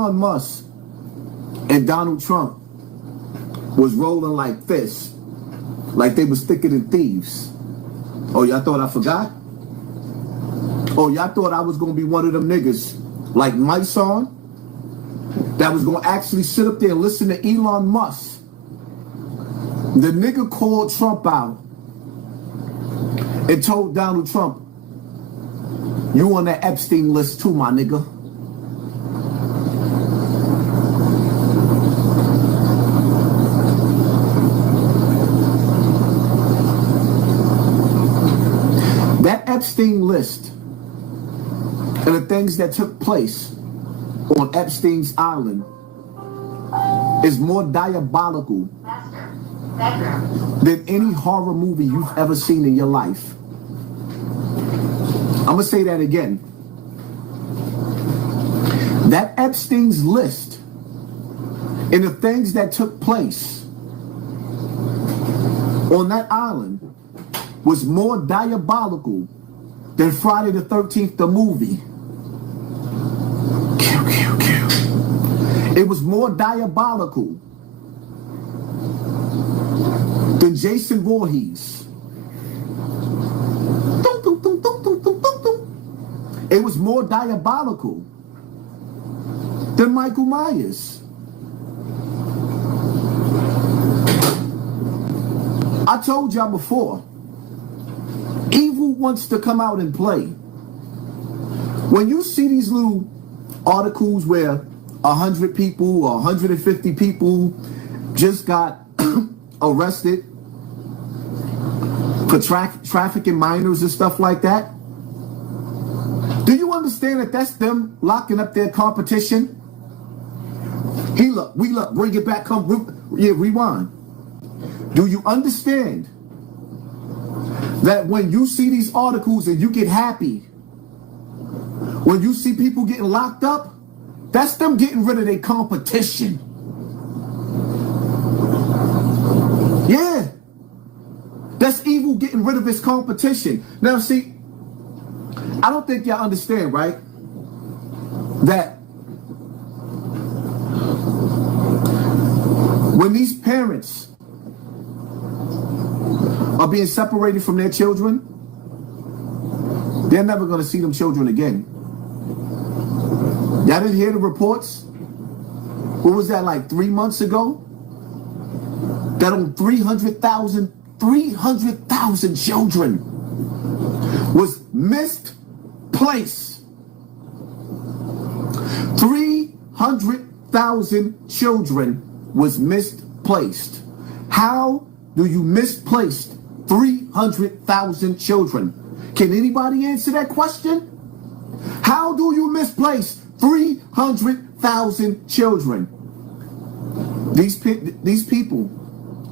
Elon Musk and Donald Trump was rolling like fists, like they was thicker than thieves. Oh, y'all thought I forgot? Oh, y'all thought I was going to be one of them niggas like my son that was going to actually sit up there and listen to Elon Musk. The nigga called Trump out and told Donald Trump, you on that Epstein list too, my nigga. That Epstein list and the things that took place on Epstein's Island is more diabolical than any horror movie you've ever seen in your life. I'm gonna say that again. That Epstein's list and the things that took place on that island was more diabolical than Friday the 13th, the movie. It was more diabolical than Jason Voorhees. It was more diabolical than Michael Myers. I told y'all before, evil wants to come out and play. When you see these little articles where 100 people or 150 people just got arrested for trafficking minors and stuff like that, do you understand that that's them locking up their competition? We look, bring it back, rewind. Do you understand that when you see these articles and you get happy, when you see people getting locked up, that's them getting rid of their competition. Yeah. That's evil getting rid of its competition. Now, see, I don't think y'all understand, right? That when these parents are being separated from their children, they're never going to see them children again. Y'all didn't hear the reports? What was that, like 3 months ago? That on 300,000 children was misplaced. 300,000 children was misplaced. How do you misplace 300,000 children? Can anybody answer that question? How do you misplace 300,000 children? These people,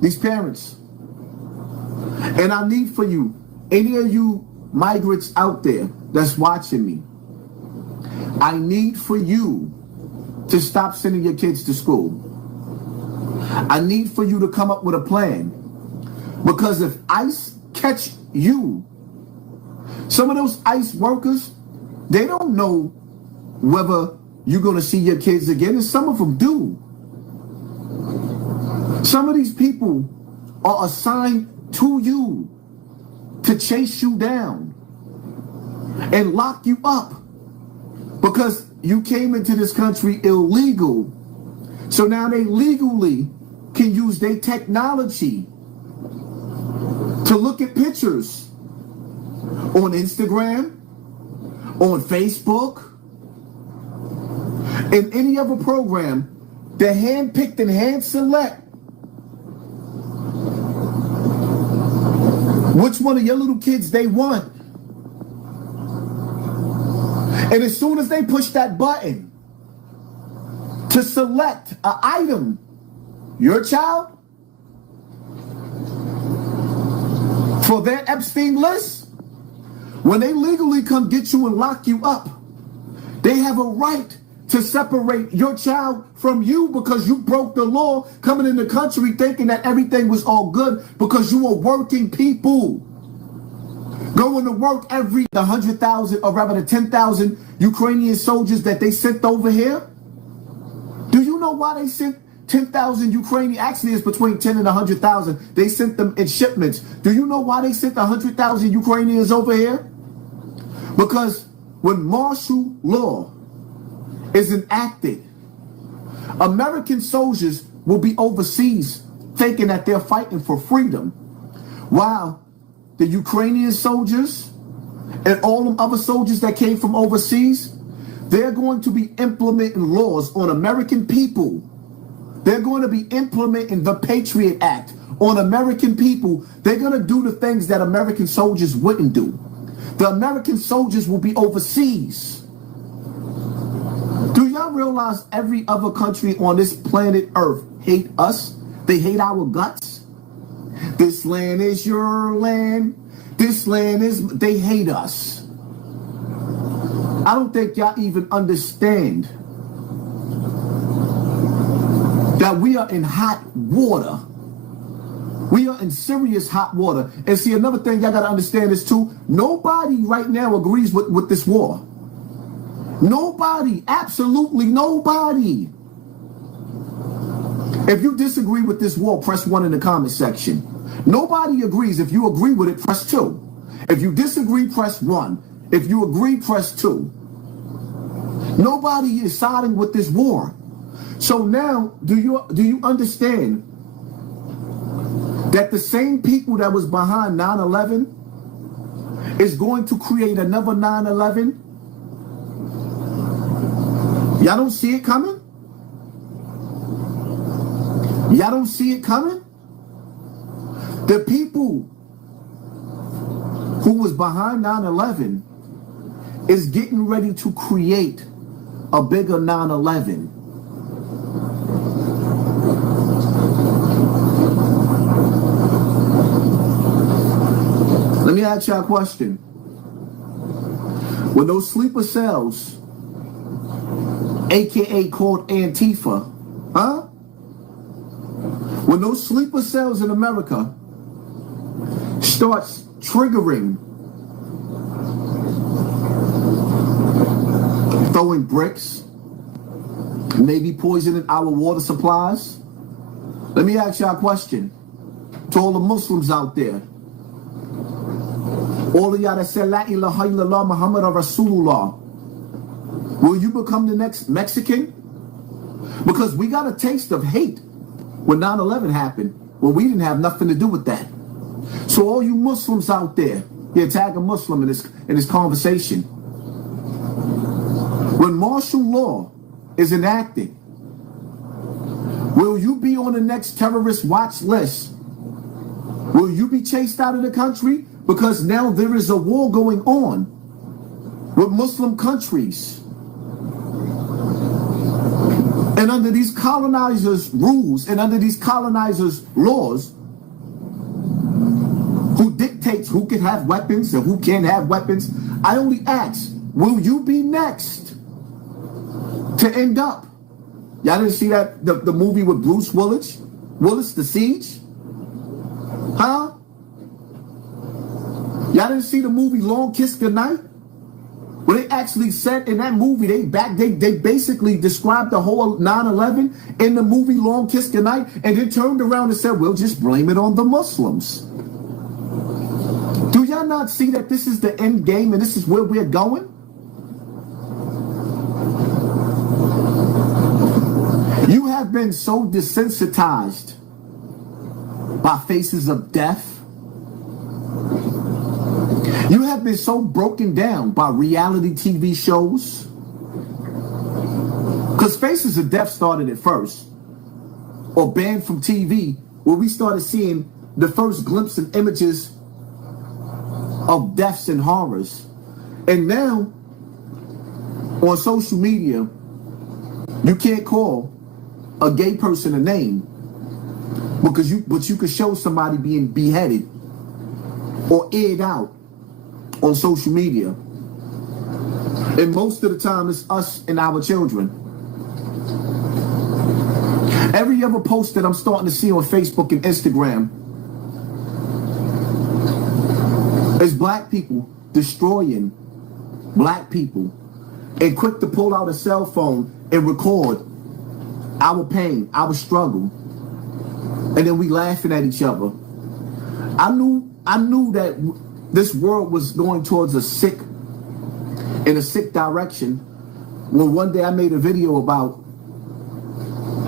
these parents. And I need for you, any of you migrants out there that's watching me, I need for you to stop sending your kids to school. I need for you to come up with a plan. Because if ICE catch you, some of those ICE workers, they don't know whether you're going to see your kids again, and some of them do. Some of these people are assigned to you to chase you down and lock you up because you came into this country illegal. So now they legally can use their technology to look at pictures on Instagram, on Facebook, and any other program. They're hand-picked and hand-select which one of your little kids they want. And as soon as they push that button to select an item, your child, for their Epstein list, when they legally come get you and lock you up, they have a right to separate your child from you because you broke the law coming in the country thinking that everything was all good because you were working people. Going to work every 100,000 or rather the 10,000 Ukrainian soldiers that they sent over here. know why they sent 10,000 Ukrainian? Actually, it's between 10 and 100,000. They sent them in shipments. Do you know why they sent 100,000 Ukrainians over here? Because when martial law is enacted, American soldiers will be overseas thinking that they're fighting for freedom, while the Ukrainian soldiers and all them other soldiers that came from overseas, they're going to be implementing laws on American people. They're going to be implementing the Patriot Act on American people. They're going to do the things that American soldiers wouldn't do. The American soldiers will be overseas. Do y'all realize every other country on this planet Earth hate us? They hate our guts. This land is your land. This land is, they hate us. I don't think y'all even understand that we are in hot water. We are in serious hot water. And see, another thing y'all got to understand is too, nobody right now agrees with this war. Nobody, absolutely nobody. If you disagree with this war, press 1 in the comment section. Nobody agrees. If you agree with it, press 2. If you disagree, press 1. If you agree, press 2. Nobody is siding with this war. So now, do you understand that the same people that was behind 9/11 is going to create another 9/11? Y'all don't see it coming? Y'all don't see it coming? The people who was behind 9/11 is getting ready to create a bigger 9/11. Let me ask y'all a question. When those sleeper cells, aka called Antifa, when those sleeper cells in America starts triggering, throwing bricks, maybe poisoning our water supplies, let me ask y'all a question. To all the Muslims out there, all of y'all that said La ilaha illallah Muhammad Rasulullah, will you become the next Mexican? Because we got a taste of hate when 9/11 happened. Well, we didn't have nothing to do with that. So all you Muslims out there, tag a Muslim in this conversation. When martial law is enacted, will you be on the next terrorist watch list? Will you be chased out of the country? Because now there is a war going on with Muslim countries. And under these colonizers' rules and under these colonizers' laws, who dictates who can have weapons and who can't have weapons, I only ask, will you be next to end up? Y'all didn't see that, the movie with Bruce Willis, The Siege? Huh? Y'all didn't see the movie Long Kiss Goodnight? Well, they actually said in that movie, they basically described the whole 9/11 in the movie Long Kiss Goodnight, and then turned around and said, we'll just blame it on the Muslims. Do y'all not see that this is the end game and this is where we're going? You have been so desensitized by faces of death. You have been so broken down by reality TV shows. Because Faces of Death started it first. Or banned from TV, where we started seeing the first glimpse and images of deaths and horrors. And now, on social media, you can't call a gay person a name. But you could show somebody being beheaded or aired out on social media. And most of the time it's us and our children. Every other post that I'm starting to see on Facebook and Instagram is black people destroying black people and quick to pull out a cell phone and record our pain, our struggle, and then we laughing at each other. I knew that this world was going towards a sick direction. When one day I made a video about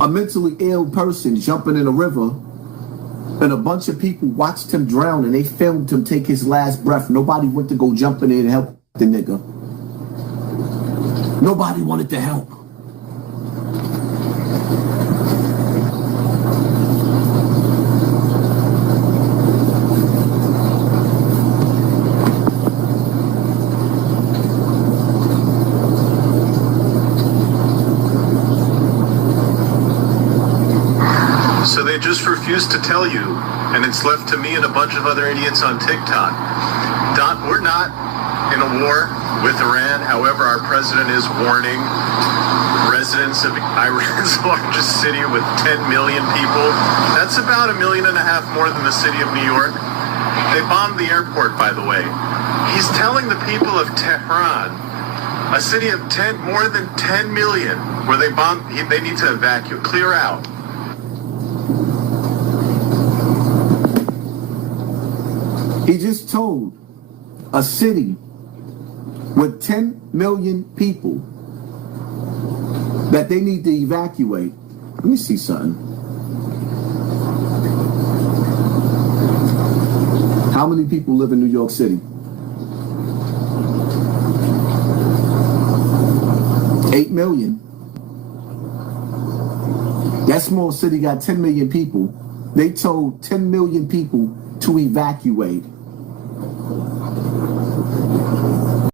a mentally ill person jumping in a river, and a bunch of people watched him drown, and they filmed him take his last breath. Nobody went to go jump in there and help the nigga. Nobody wanted to help. So they just refused to tell you, and it's left to me and a bunch of other idiots on TikTok. We're not in a war with Iran. However, our president is warning residents of Iran's largest city with 10 million people. That's about 1.5 million more than the city of New York. They bombed the airport, by the way. He's telling the people of Tehran, a city of more than 10 million, where they need to evacuate, clear out. He just told a city with 10 million people that they need to evacuate. Let me see something. How many people live in New York City? 8 million. That small city got 10 million people. They told 10 million people to evacuate.